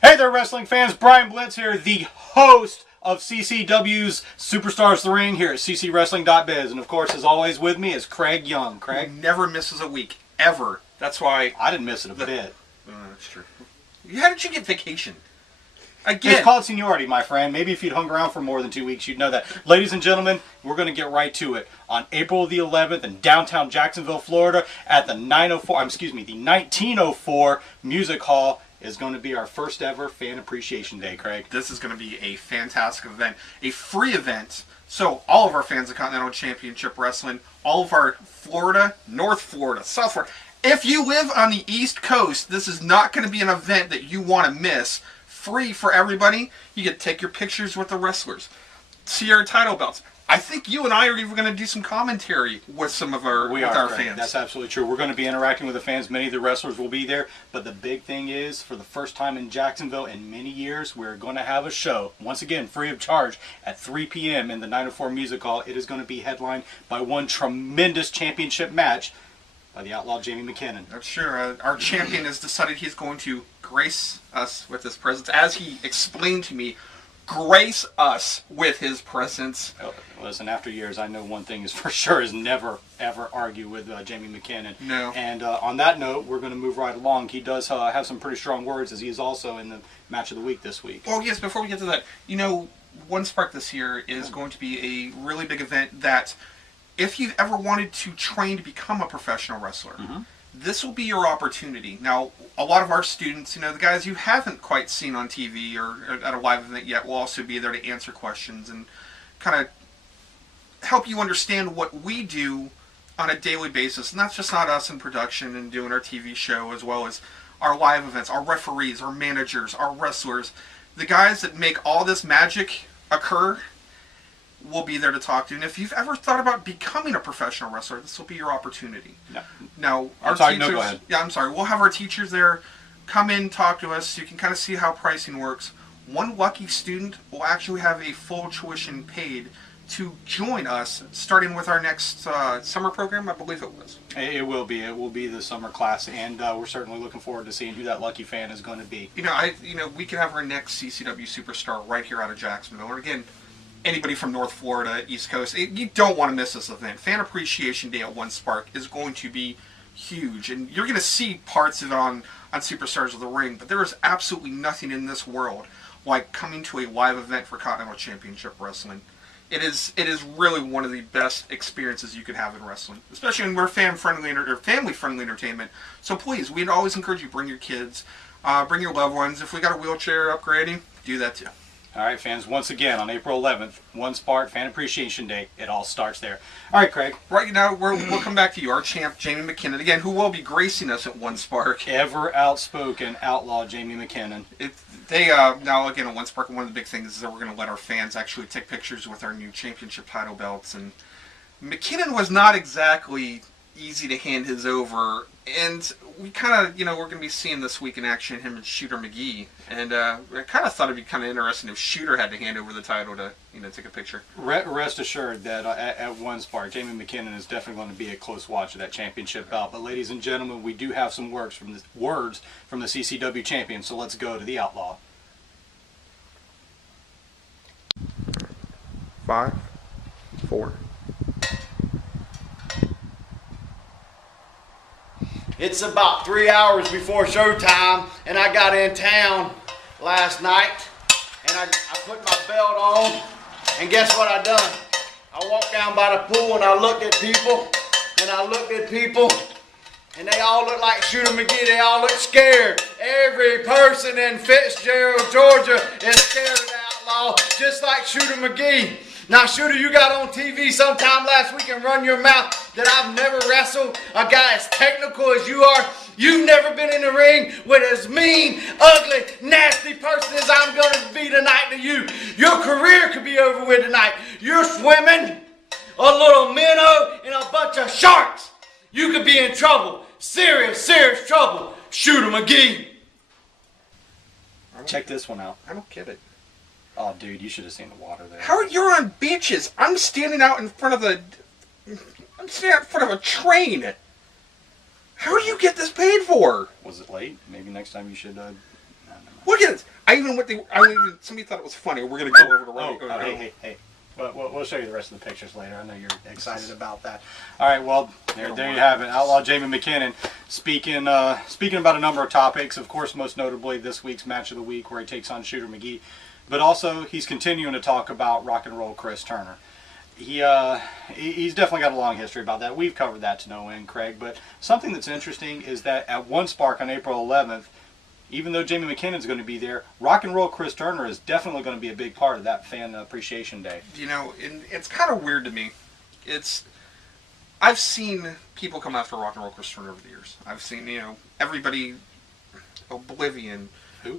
Hey there, wrestling fans. Brian Blitz here, the host of CCW's Superstars The Ring here at ccwrestling.biz. And of course, as always, with me is Craig Young. Craig? Who never misses a week, ever. That's why... I didn't miss it a bit. That's true. How did you get vacation? Again. It's called seniority, my friend. Maybe if you'd hung around for more than 2 weeks, you'd know that. Ladies and gentlemen, we're going to get right to it. On April the 11th in downtown Jacksonville, Florida, at the 1904 Music Hall, is going to be our first ever Fan Appreciation Day, Craig. This is going to be a fantastic event, a free event. So all of our fans of Continental Championship Wrestling, all of our Florida, North Florida, South Florida, if you live on the East Coast, this is not going to be an event that you want to miss. Free for everybody. You get to take your pictures with the wrestlers, see our title belts. I think you and I are even going to do some commentary with some of our fans. That's absolutely true. We're going to be interacting with the fans. Many of the wrestlers will be there. But the big thing is, for the first time in Jacksonville in many years, we're going to have a show, once again, free of charge, at 3 p.m. in the 904 Music Hall. It is going to be headlined by one tremendous championship match by the Outlaw Jamie McKinnon. That's sure. Our champion has decided he's going to grace us with his presence. As he explained to me, grace us with his presence. Oh, listen, after years, I know one thing is for sure is never, ever argue with Jamie McKinnon. No. And on that note, we're going to move right along. He does have some pretty strong words, as he is also in the match of the week this week. Oh, yes, before we get to that, you know, One Spark this year is going to be a really big event that if you've ever wanted to train to become a professional wrestler, this will be your opportunity. Now, a lot of our students, you know, the guys you haven't quite seen on TV or at a live event yet will also be there to answer questions and kind of help you understand what we do on a daily basis. And that's just not us in production and doing our TV show, as well as our live events, our referees, our managers, our wrestlers. The guys that make all this magic occur will be there to talk to. And if you've ever thought about becoming a professional wrestler, this will be your opportunity. No. Now, our teachers, no, go ahead. Yeah, I'm sorry. We'll have our teachers there come in, talk to us, so you can kind of see how pricing works. One lucky student will actually have a full tuition paid to join us, starting with our next summer program, I believe it was. It will be. It will be the summer class, and we're certainly looking forward to seeing who that lucky fan is going to be. You know, we can have our next CCW Superstar right here out of Jacksonville. And again, anybody from North Florida, East Coast, you don't want to miss this event. Fan Appreciation Day at One Spark is going to be huge, and you're going to see parts of it on Superstars of the Ring, but there is absolutely nothing in this world like coming to a live event for Continental Championship Wrestling. It is really one of the best experiences you could have in wrestling, especially when we're family-friendly entertainment. So please, we'd always encourage you, bring your kids, bring your loved ones. If we got a wheelchair upgrading, do that too. All right, fans, once again, on April 11th, One Spark Fan Appreciation Day. It all starts there. All right, Craig. Right now, we'll come back to you. Our champ, Jamie McKinnon, again, who will be gracing us at One Spark. Ever outspoken outlaw Jamie McKinnon. Now, again, at One Spark, one of the big things is that we're going to let our fans actually take pictures with our new championship title belts. And McKinnon was not exactly easy to hand his over. And we kind of, we're going to be seeing this week in action him and Shooter McGee. And I kind of thought it'd be kind of interesting if Shooter had to hand over the title to, take a picture. Rest assured that at One Spark, Jamie McKinnon is definitely going to be a close watch of that championship bout. But ladies and gentlemen, we do have some words from the CCW champion. So let's go to the outlaw. 5, 4. It's about 3 hours before showtime, and I got in town last night, and I put my belt on, and guess what I done? I walked down by the pool, and I looked at people, and they all look like Shooter McGee. They all look scared. Every person in Fitzgerald, Georgia is scared of the outlaw, just like Shooter McGee. Now, Shooter, you got on TV sometime last week and run your mouth that I've never wrestled a guy as technical as you are. You've never been in the ring with as mean, ugly, nasty person as I'm going to be tonight to you. Your career could be over with tonight. You're swimming a little minnow in a bunch of sharks. You could be in trouble. Serious, serious trouble. Shooter McGee. Check this one out. I don't get it. Oh, dude, you should have seen the water there. How you're on beaches? I'm standing out in front of a train. How do you get this paid for? Was it late? Maybe next time you should. No, Look at this. Somebody thought it was funny. We're gonna go over to right. Hey. We'll show you the rest of the pictures later. I know you're excited about that. All right, well, there you have it. Outlaw Jamie McKinnon speaking about a number of topics. Of course, most notably this week's match of the week where he takes on Shooter McGee. But also, he's continuing to talk about rock and roll Chris Turner. He's definitely got a long history about that. We've covered that to no end, Craig. But something that's interesting is that at One Spark on April 11th, even though Jamie McKinnon's going to be there, rock and roll Chris Turner is definitely going to be a big part of that Fan Appreciation Day. It's kind of weird to me. I've seen people come after rock and roll Chris Turner over the years. I've seen, everybody, Oblivion. Who?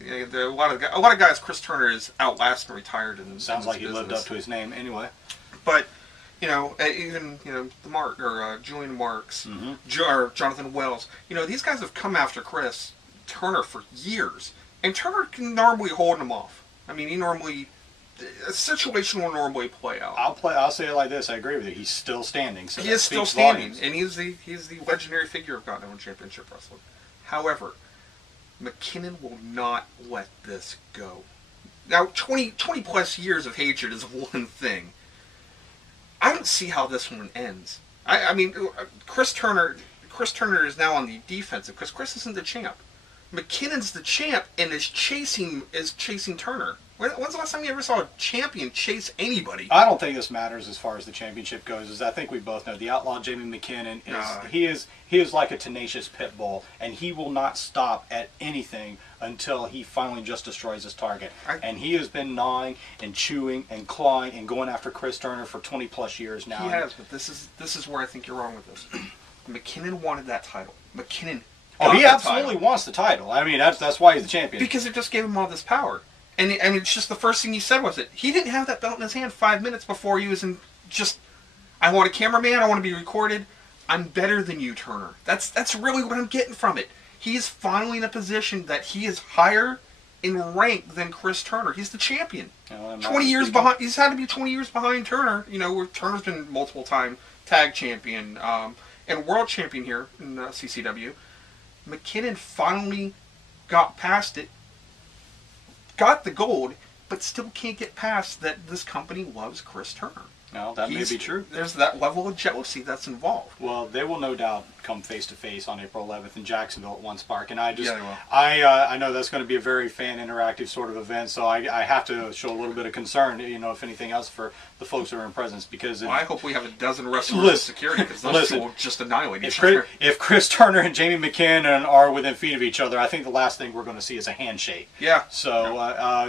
A lot of guys. Chris Turner is outlasted and retired. And sounds like he lived up to his name anyway. But even the Mark or Julian Marks, or Jonathan Wells. These guys have come after Chris Turner for years, and Turner can normally hold him off. I mean, a situation will normally play out. I'll say it like this. I agree with you. He's still standing. So he is still standing, and he's the legendary figure of Continental Championship Wrestling. However, McKinnon will not let this go. Now, 20 plus years of hatred is one thing. I don't see how this one ends. I mean, Chris Turner is now on the defensive because Chris isn't the champ. McKinnon's the champ and is chasing Turner. When's the last time you ever saw a champion chase anybody? I don't think this matters as far as the championship goes. As I think we both know, the outlaw Jamie McKinnon he is like a tenacious pit bull, and he will not stop at anything until he finally just destroys his target. And he has been gnawing and chewing and clawing and going after Chris Turner for 20 plus years now. He has, but this is where I think you're wrong with this. McKinnon wanted that title. McKinnon. He absolutely wants the title. I mean, that's why he's the champion. Because it just gave him all this power. And it's just the first thing he said was it. He didn't have that belt in his hand 5 minutes before he was in I want a cameraman, I want to be recorded. I'm better than you, Turner. That's really what I'm getting from it. He's finally in a position that he is higher in rank than Chris Turner. He's the champion. 20 years behind. He's had to be 20 years behind Turner. Where Turner's been multiple time tag champion and world champion here in CCW. McKinnon finally got past it, got the gold, but still can't get past that this company loves Chris Turner. Well, that may be true. There's that level of jealousy that's involved. Well, they will no doubt come face to face on April 11th in Jacksonville at One Spark, and I just, Yeah, they will. I know that's going to be a very fan interactive sort of event, so I have to show a little bit of concern, if anything else, for the folks that are in presence, because Well, I hope we have a dozen wrestlers in security, because those two will just annihilate each other. If Chris Turner and Jamie McKinnon are within feet of each other, I think the last thing we're going to see is a handshake. Yeah. So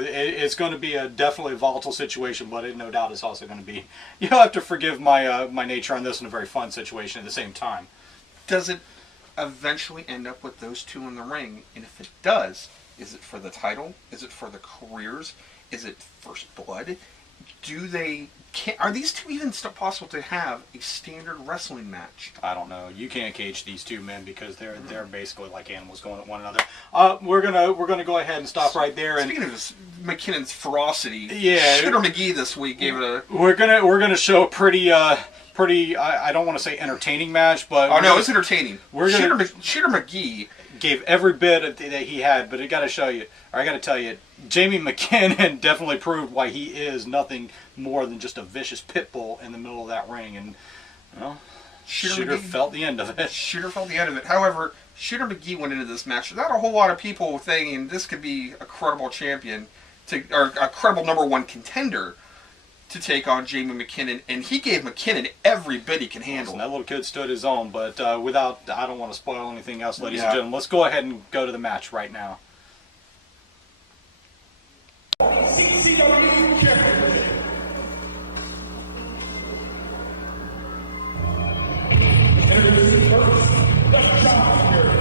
it's going to be a definitely volatile situation, but it no doubt is also going to be. You'll have to forgive my my nature on this in a very fun situation at the same time. Does it eventually end up with those two in the ring? And if it does, is it for the title? Is it for the careers? Is it first blood? Are these two even still possible to have a standard wrestling match? I don't know. You can't cage these two men because they're basically like animals going at one another. We're gonna go ahead and stop right there. And speaking of this, McKinnon's ferocity, yeah, Shooter McGee this week gave it a. We're gonna show a pretty I don't want to say entertaining match, but It's entertaining. Shooter McGee gave every bit that he had, but I got to tell you, Jamie McKinnon definitely proved why he is nothing more than just a vicious pit bull in the middle of that ring, and Shooter felt the end of it. Shooter felt the end of it. However, Shooter McGee went into this match without a whole lot of people thinking this could be a credible champion, or a credible #1 contender to take on Jamie McKinnon, and he gave McKinnon every bit he can handle. Listen, that little kid stood his own, but I don't want to spoil anything else, ladies and gentlemen. Let's go ahead and go to the match right now. CCW Championship. Introducing first, the challenger.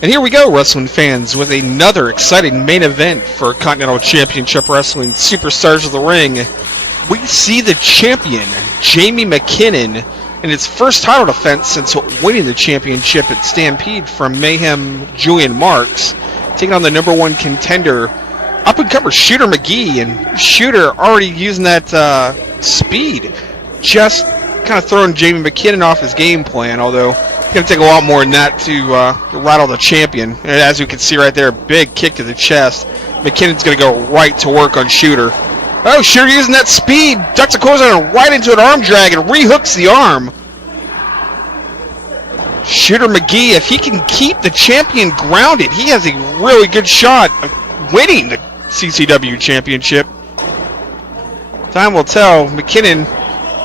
And here we go, wrestling fans, with another exciting main event for Continental Championship Wrestling Superstars of the Ring. We see the champion, Jamie McKinnon, in his first title defense since winning the championship at Stampede from Mayhem Julian Marks, taking on the number one contender, up-and-comer Shooter McGee. And Shooter already using that speed, just kind of throwing Jamie McKinnon off his game plan, although it's going to take a lot more than that to rattle the champion. And as you can see right there, big kick to the chest. McKinnon's going to go right to work on Shooter. Oh, Shooter using that speed, ducks a clothesline right into an arm drag and rehooks the arm. Shooter McGee, if he can keep the champion grounded, he has a really good shot of winning the CCW championship. Time will tell. McKinnon,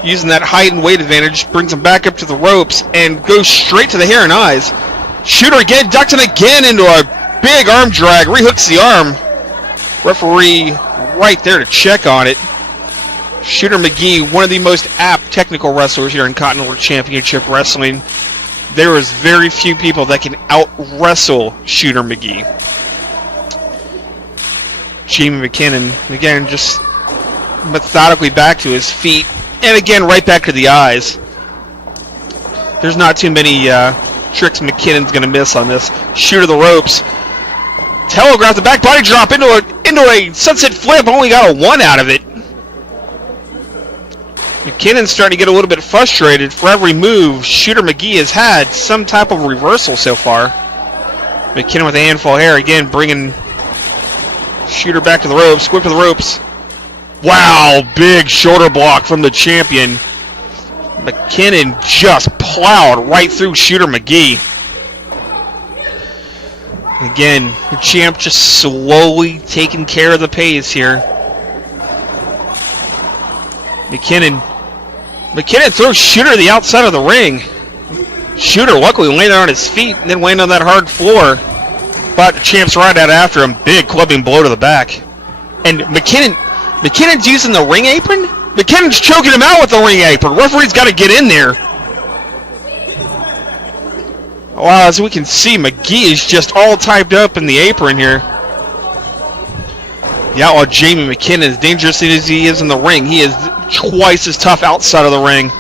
using that height and weight advantage, brings him back up to the ropes and goes straight to the hair and eyes. Shooter again, ducks it again into a big arm drag, rehooks the arm. Referee right there to check on it. Shooter McGee, one of the most apt technical wrestlers here in Continental Championship Wrestling. There is very few people that can out-wrestle Shooter McGee. Jamie McKinnon, again, just methodically back to his feet. And again, right back to the eyes. There's not too many tricks McKinnon's going to miss on this. Shooter the ropes. Telegraph the back body drop into a sunset flip. Only got a 1 out of it. McKinnon's starting to get a little bit frustrated. For every move, Shooter McGee has had some type of reversal so far. McKinnon with a handful of hair again, bringing Shooter back to the ropes. Whip to the ropes. Wow, big shoulder block from the champion. McKinnon just plowed right through Shooter McGee. Again, the champ just slowly taking care of the pace here. McKinnon throws Shooter to the outside of the ring. Shooter luckily landed on his feet and then landed on that hard floor. But the champ's right out after him. Big clubbing blow to the back. And McKinnon's using the ring apron? McKinnon's choking him out with the ring apron. Referee's got to get in there. Wow, as we can see, McGee is just all typed up in the apron here. The outlaw Jamie McKinnon, as dangerous as he is in the ring, he is twice as tough outside of the ring.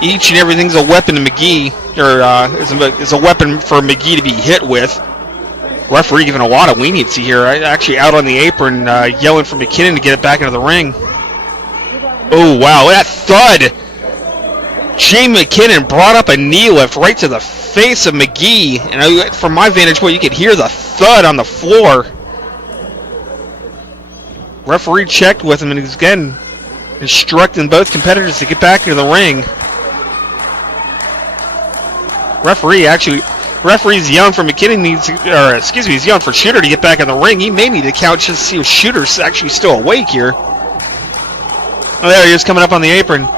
Each and everything's a weapon to McGee, or is a weapon for McGee to be hit with. Referee giving a lot of leniency here. Actually out on the apron, yelling for McKinnon to get it back into the ring. Oh, wow, that thud! Jamie McKinnon brought up a knee lift right to the face of McGee. And from my vantage point, you could hear the thud on the floor. Referee checked with him and he's again instructing both competitors to get back into the ring. Referee's yelling for McKinnon he's yelling for Shooter to get back in the ring. He may need to count just to see if Shooter's actually still awake here. Oh, there he is coming up on the apron.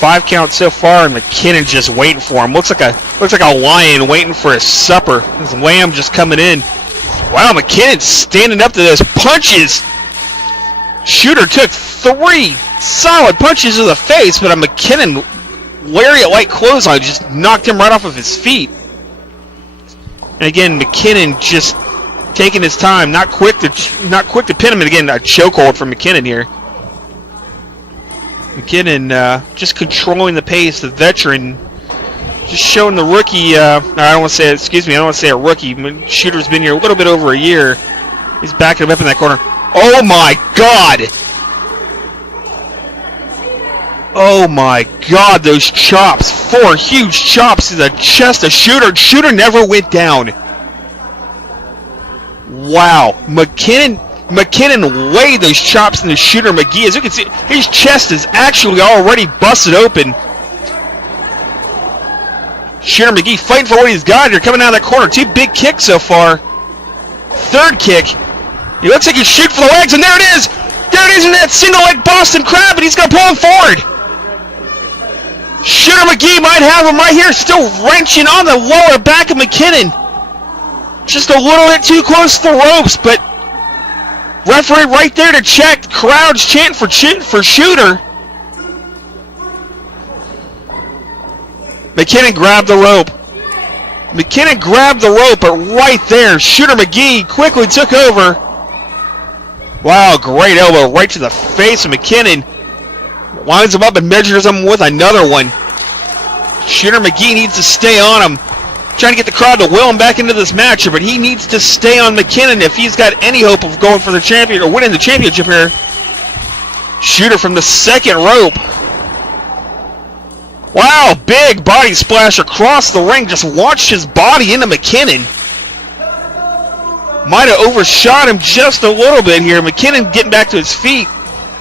5 count so far, and McKinnon just waiting for him. Looks like a lion waiting for his supper. His lamb just coming in. Wow, McKinnon's standing up to those punches. Shooter took 3 solid punches to the face, but a McKinnon lariat-like clothesline just knocked him right off of his feet. And again, McKinnon just taking his time, not quick to pin him. And again, a chokehold from McKinnon here. McKinnon just controlling the pace, the veteran, just showing the rookie. I don't want to say a rookie. Shooter's been here a little bit over a year. He's backing him up in that corner. Oh my God! Oh my God! Those chops, 4 huge chops to the chest of Shooter. Shooter never went down. Wow, McKinnon laid those chops into Shooter McGee. As you can see, his chest is actually already busted open. Shooter McGee fighting for what he's got here, coming out of that corner. 2 big kicks so far. 3rd kick. He looks like he's shooting for the legs, and there it is! There it is in that single leg Boston Crab, and he's going to pull him forward. Shooter McGee might have him right here, still wrenching on the lower back of McKinnon. Just a little bit too close to the ropes, but referee right there to check. Crowd's chanting for Shooter. McKinnon grabbed the rope. McKinnon grabbed the rope, but right there, Shooter McGee quickly took over. Wow, great elbow right to the face of McKinnon. Winds him up and measures him with another one. Shooter McGee needs to stay on him. Trying to get the crowd to will him back into this match here, but he needs to stay on McKinnon if he's got any hope of going for the champion or winning the championship here. Shooter from the second rope. Wow, big body splash across the ring. Just launched his body into McKinnon. Might have overshot him just a little bit here. McKinnon getting back to his feet.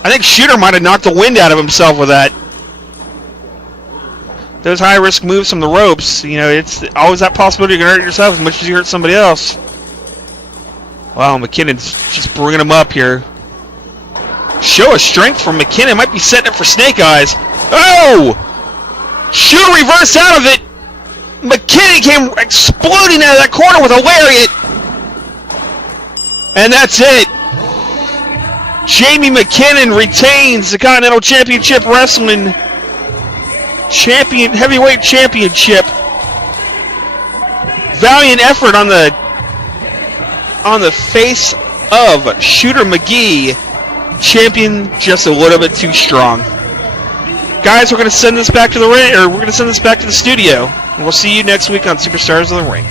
I think Shooter might have knocked the wind out of himself with that. Those high-risk moves from the ropes, you know, it's always that possibility you can hurt yourself as much as you hurt somebody else. Wow, McKinnon's just bringing him up here. Show of strength from McKinnon. Might be setting up for Snake Eyes. Oh! Shooter reversed out of it. McKinnon came exploding out of that corner with a lariat. And that's it. Jamie McKinnon retains the Continental Championship Wrestling Heavyweight Championship. Valiant effort on the face of Shooter McGee. Champion just a little bit too strong. Guys, we're going to send this back to the ring, or we're going to send this back to the studio. And we'll see you next week on Superstars of the Ring.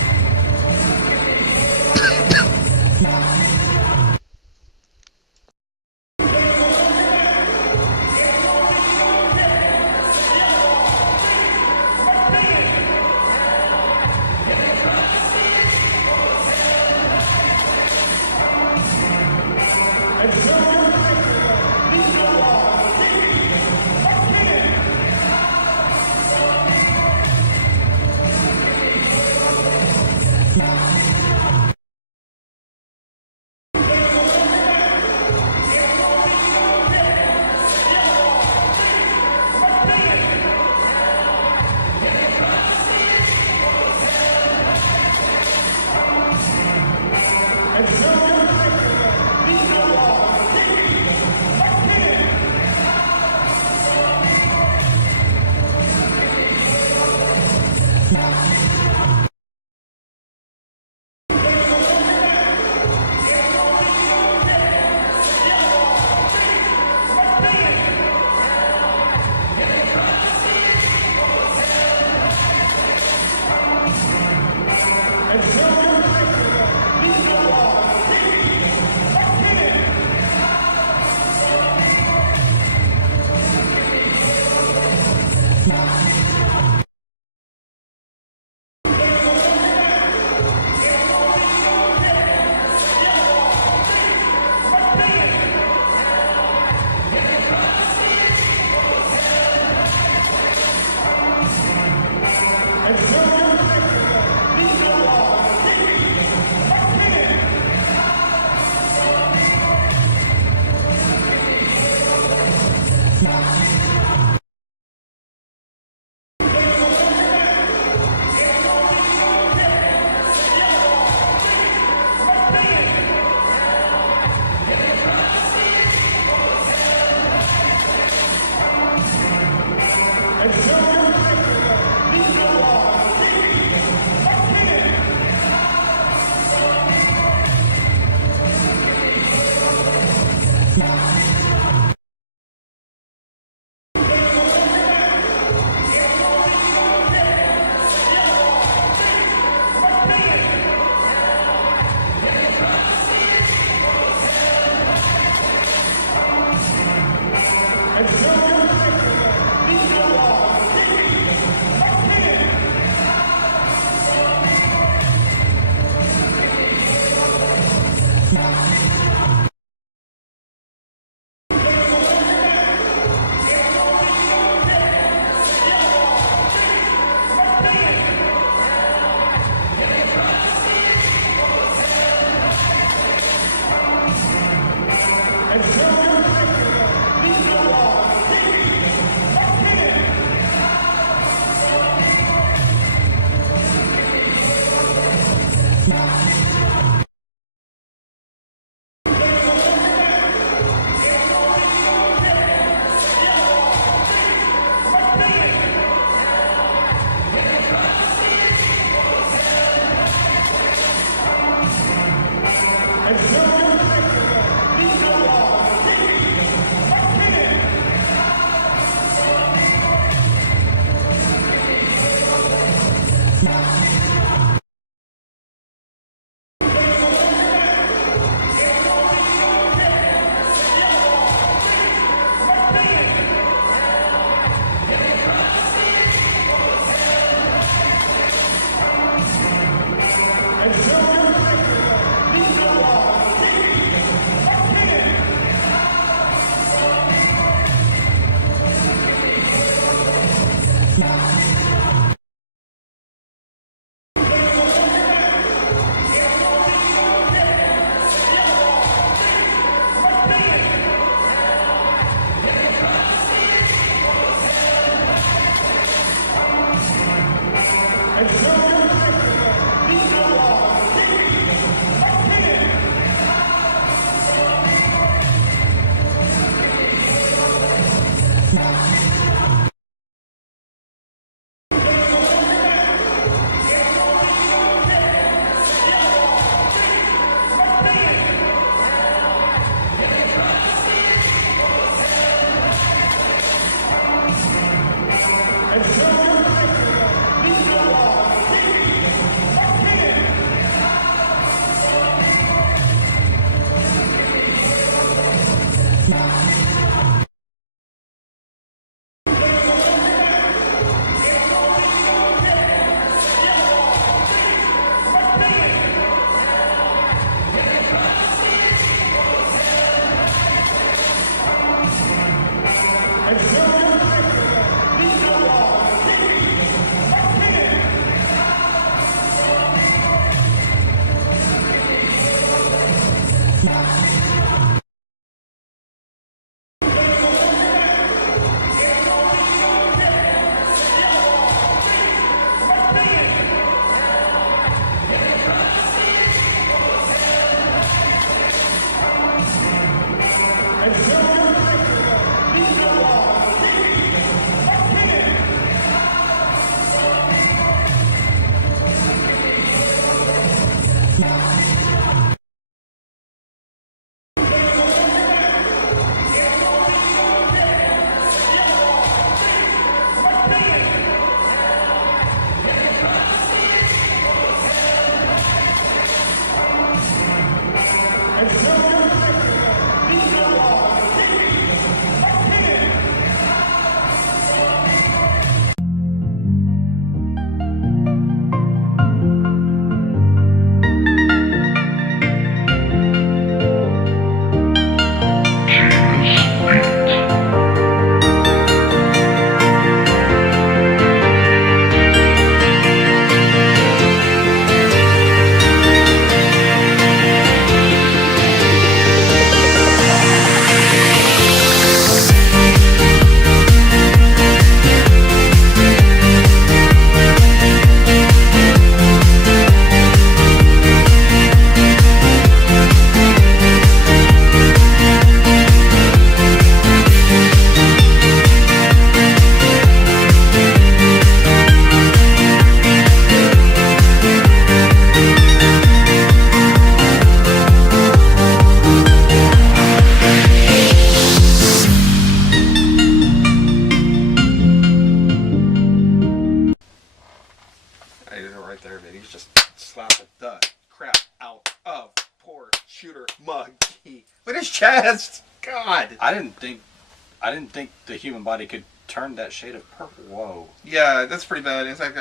chest. God. I didn't think the human body could turn that shade of purple. Whoa. Yeah, that's pretty bad. In fact,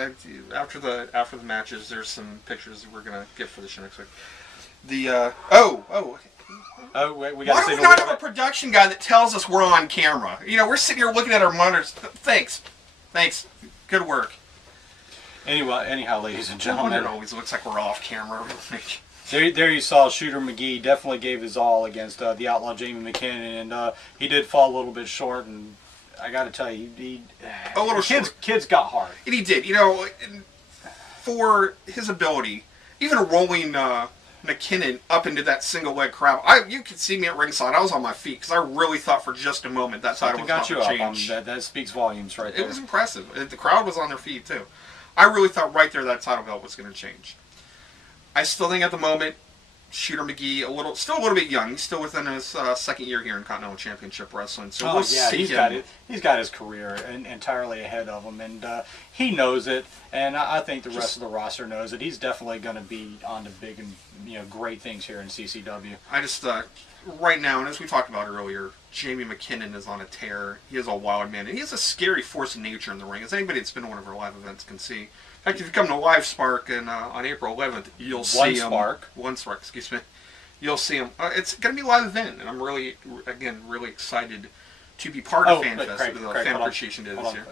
after the matches, there's some pictures we're gonna get for the show next week. The Oh, wait, we got. Why do we not have a production guy that tells us we're on camera? You know, we're sitting here looking at our monitors. Thanks. Good work. Anyhow, ladies and It gentlemen, always looks like we're off camera. there you saw Shooter McGee definitely gave his all against the outlaw Jamie McKinnon, and he did fall a little bit short. And I got to tell you, a little short. Kids got hard. And he did. You know, for his ability, even rolling McKinnon up into that single leg crab. You could see me at ringside. I was on my feet because I really thought for just a moment that title was about to change. That speaks volumes, right there. It was impressive. The crowd was on their feet too. I really thought right there that title belt was going to change. I still think at the moment, Shooter McGee still a little bit young. He's still within his second year here in Continental Championship Wrestling. So we'll see him. He's got his career entirely ahead of him, and he knows it. And I think the rest of the roster knows it. He's definitely going to be on to big and great things here in CCW. I just right now, and as we talked about earlier, Jamie McKinnon is on a tear. He is a wild man, and he has a scary force of nature in the ring, as anybody that's been to one of our live events can see. In fact, if you come to Live Spark on April 11th, you'll see him. One Spark, excuse me. You'll see him. It's going to be a live event, and I'm really excited to be part of FanFest with the Fan Appreciation Day this year.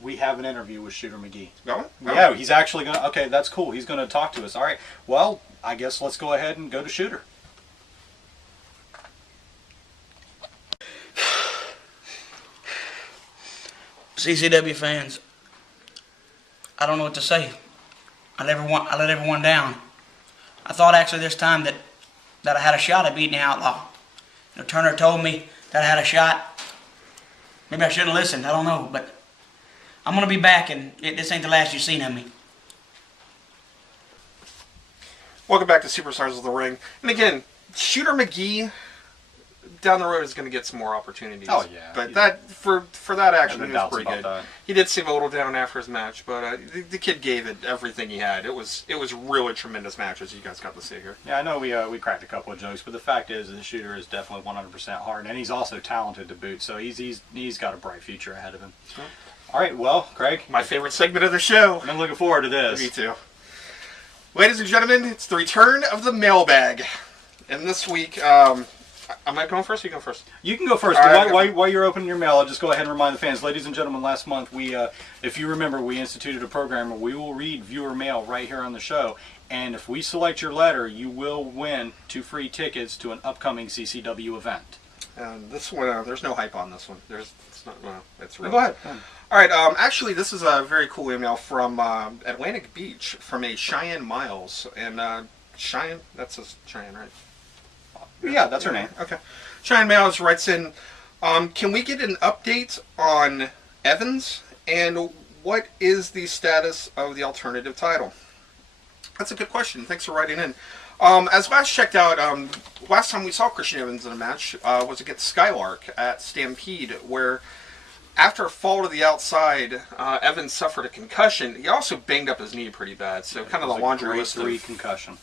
We have an interview with Shooter McGee. Going? Yeah, he's actually going to... Okay, that's cool. He's going to talk to us. All right. Well, I guess let's go ahead and go to Shooter. CCW fans, I don't know what to say. I let everyone down. I thought actually this time that I had a shot at beating the Outlaw. You know, Turner told me that I had a shot. Maybe I should have listened. I don't know, but I'm gonna be back, and this ain't the last you've seen of me. Welcome back to Superstars of the Ring. And again, Shooter McGee down the road is going to get some more opportunities. Oh yeah. But that for that action, No he was doubts pretty about good. that. He did seem a little down after his match, but the kid gave it everything he had. It was really tremendous match, as you guys got to see here. Yeah, I know we cracked a couple of jokes, but the fact is the Shooter is definitely 100% hard, and he's also talented to boot, so he's got a bright future ahead of him. Sure. All right, well, Craig, My favorite segment of the show. I'm looking forward to this. Me too. Ladies and gentlemen, it's the return of the mailbag. And this week, am I going first or you going first? You can go first. All right, While you're opening your mail, I'll just go ahead and remind the fans. Ladies and gentlemen, last month, if you remember, we instituted a program where we will read viewer mail right here on the show. And if we select your letter, you will win 2 free tickets to an upcoming CCW event. And this one, there's no hype on this one. It's real. Go ahead. All right. Actually, this is a very cool email from Atlantic Beach from a Cheyenne Miles. And Cheyenne, that's a Cheyenne, right? Yeah, that's her name. Okay. Cheyenne Miles writes in, can we get an update on Evans? And what is the status of the alternative title? That's a good question. Thanks for writing in. As last checked out, last time we saw Christian Evans in a match was against Skylark at Stampede, where after a fall to the outside, Evans suffered a concussion. He also banged up his knee pretty bad, so kind of the laundry list of concussion.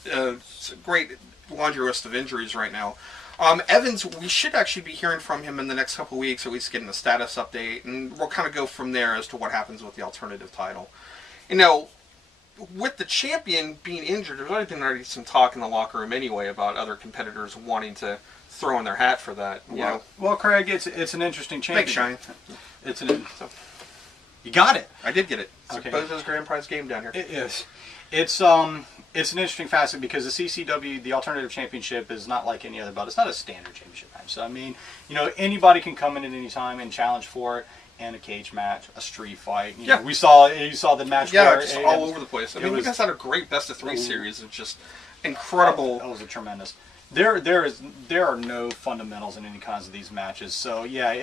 Great laundry list of injuries right now. Evans, we should actually be hearing from him in the next couple of weeks, at least getting a status update, and we'll kind of go from there as to what happens with the alternative title. You know, with the champion being injured, there's already some talk in the locker room anyway about other competitors wanting to throw in their hat for that. Well, Craig, it's an interesting champion. Thanks, Shine. You got it. I did get it. It's Okay. Bozo's Grand Prize game down here. It is. It's an interesting facet because the CCW, the Alternative Championship, is not like any other belt. It's not a standard championship match. So I mean, anybody can come in at any time and challenge for it. And a cage match, a street fight. You know, you saw the match. Yeah, where just all over the place. I mean, you guys had a great best of 3 series of just incredible. That was a tremendous. There are no fundamentals in any kinds of these matches. So yeah,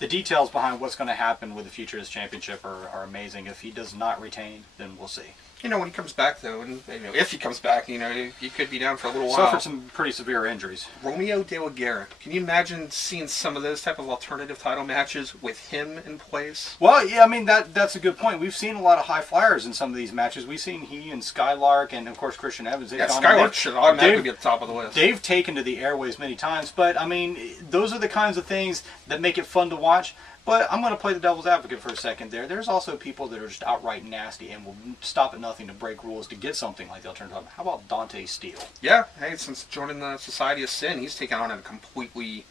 the details behind what's going to happen with the future of this championship are amazing. If he does not retain, then we'll see. When he comes back though, and if he comes back, he could be down for a little while. Suffered some pretty severe injuries. Romeo De La Guerra. Can you imagine seeing some of those type of alternative title matches with him in place? Well, yeah, I mean that's a good point. We've seen a lot of high flyers in some of these matches. We've seen he and Skylark and of course Christian Evans. Skylark should automatically be at the top of the list. They've taken to the airways many times, but I mean those are the kinds of things that make it fun to watch. But I'm going to play the devil's advocate for a second there. There's also people that are just outright nasty and will stop at nothing to break rules to get something like the alternative. How about Dante Steele? Yeah, hey, since joining the Society of Sin, he's taken on a completely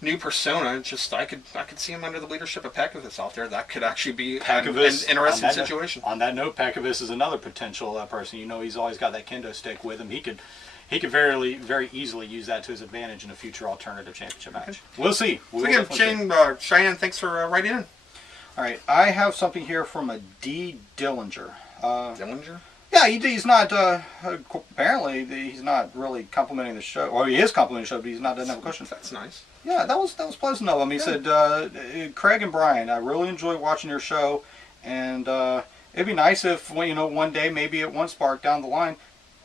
new persona. Just I could see him under the leadership of Pekovic out there. That could actually be an interesting situation. On that note, Pekovic is another potential person. He's always got that kendo stick with him. He could very easily use that to his advantage in a future alternative championship match. We'll see. So again, Cheyenne, thanks for writing in. All right, I have something here from a D. Dillinger. Dillinger? Yeah, he's not, apparently, he's not really complimenting the show. Or he is complimenting the show, but he's not, doesn't have a question. That's nice. Yeah, that was pleasant of him. He said, Craig and Brian, I really enjoy watching your show, and it'd be nice if, one day, maybe at One Spark down the line,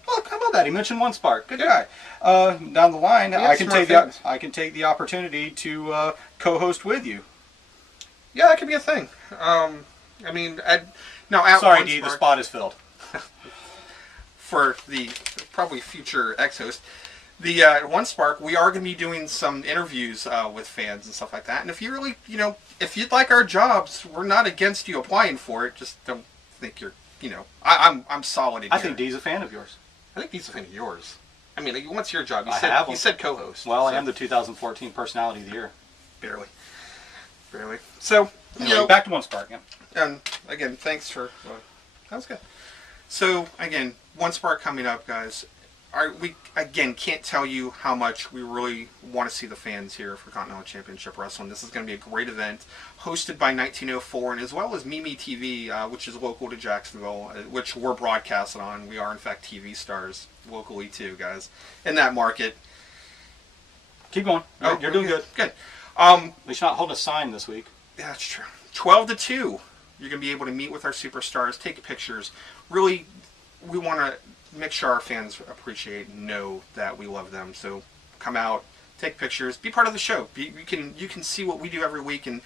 look, how about that? He mentioned One Spark. Good guy. Down the line, I can take the opportunity to co-host with you. Yeah, that could be a thing. Sorry, D, the spot is filled. For the probably future ex-host, The One Spark, we are going to be doing some interviews with fans and stuff like that. And if you really, if you'd like our jobs, we're not against you applying for it. Just don't think you're, I'm solid in I here. think Dee's a fan of yours. I think Dee's a fan of yours. I mean, what's your job? I You said co-host. Well, so. I am the 2014 Personality of the Year. Barely. So, Anyway, back to One Spark. Yeah. and again, thanks for, that was good. So, again, One Spark coming up, guys. We, again, can't tell you how much we really want to see the fans here for Continental Championship Wrestling. This is going to be a great event, hosted by 1904, and as well as Mimi TV, which is local to Jacksonville, which we're broadcasting on. We are, in fact, TV stars locally, too, guys, in that market. Keep going. You're doing good. Good. At least you're not holding a sign this week. Yeah, that's true. 12 to 2. You're going to be able to meet with our superstars, take pictures. Really, we want to make sure our fans appreciate and know that we love them. So come out, take pictures, be part of the show. You can see what we do every week. And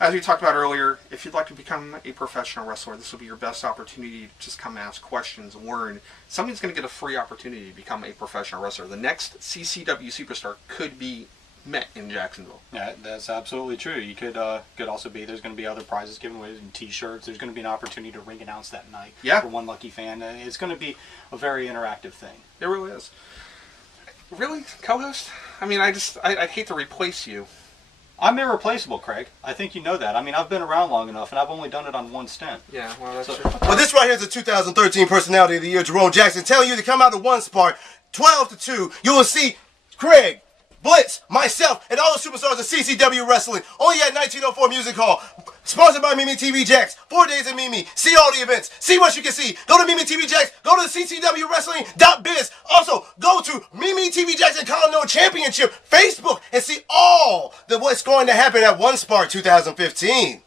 as we talked about earlier, if you'd like to become a professional wrestler, this will be your best opportunity to just come ask questions, learn. Somebody's going to get a free opportunity to become a professional wrestler. The next CCW Superstar could be met in Jacksonville. Yeah, that's absolutely true. You could also be, there's going to be other prizes given away and T-shirts. There's going to be an opportunity to ring announce that night for one lucky fan. It's going to be a very interactive thing. It really is. Really, co-host? I mean, I hate to replace you. I'm irreplaceable, Craig. I think you know that. I mean, I've been around long enough, and I've only done it on one stint. Yeah, well, that's true. Well, this right here is the 2013 Personality of the Year, Jerome Jackson, telling you to come out to One Spark, 12 to 2. You will see Craig, Blitz, myself, and all the superstars of CCW Wrestling, only at 1904 Music Hall. Sponsored by Mimi TV Jacks. 4 days of Mimi. See all the events. See what you can see. Go to Mimi TV Jacks. Go to CCWWrestling.biz. Also, go to Mimi TV Jacks and Continental Championship Facebook and see all the what's going to happen at One Spark 2015.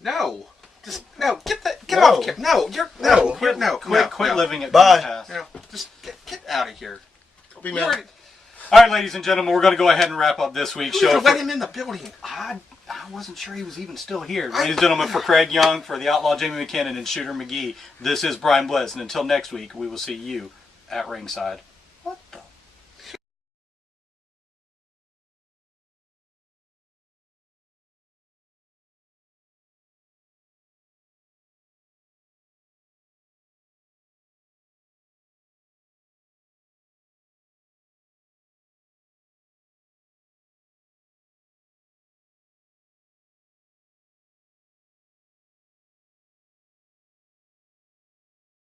No. Just, no. Get No. off here. No, Quit living it. Bye. Past. No, just get out of here. Be You man. already- All right, ladies and gentlemen, we're going to go ahead and wrap up this week's You show. let him in the building. I wasn't sure he was even still here. Ladies and gentlemen, for Craig Young, for the Outlaw Jamie McKinnon, and Shooter McGee, this is Brian Blitz. And until next week, we will see you at ringside.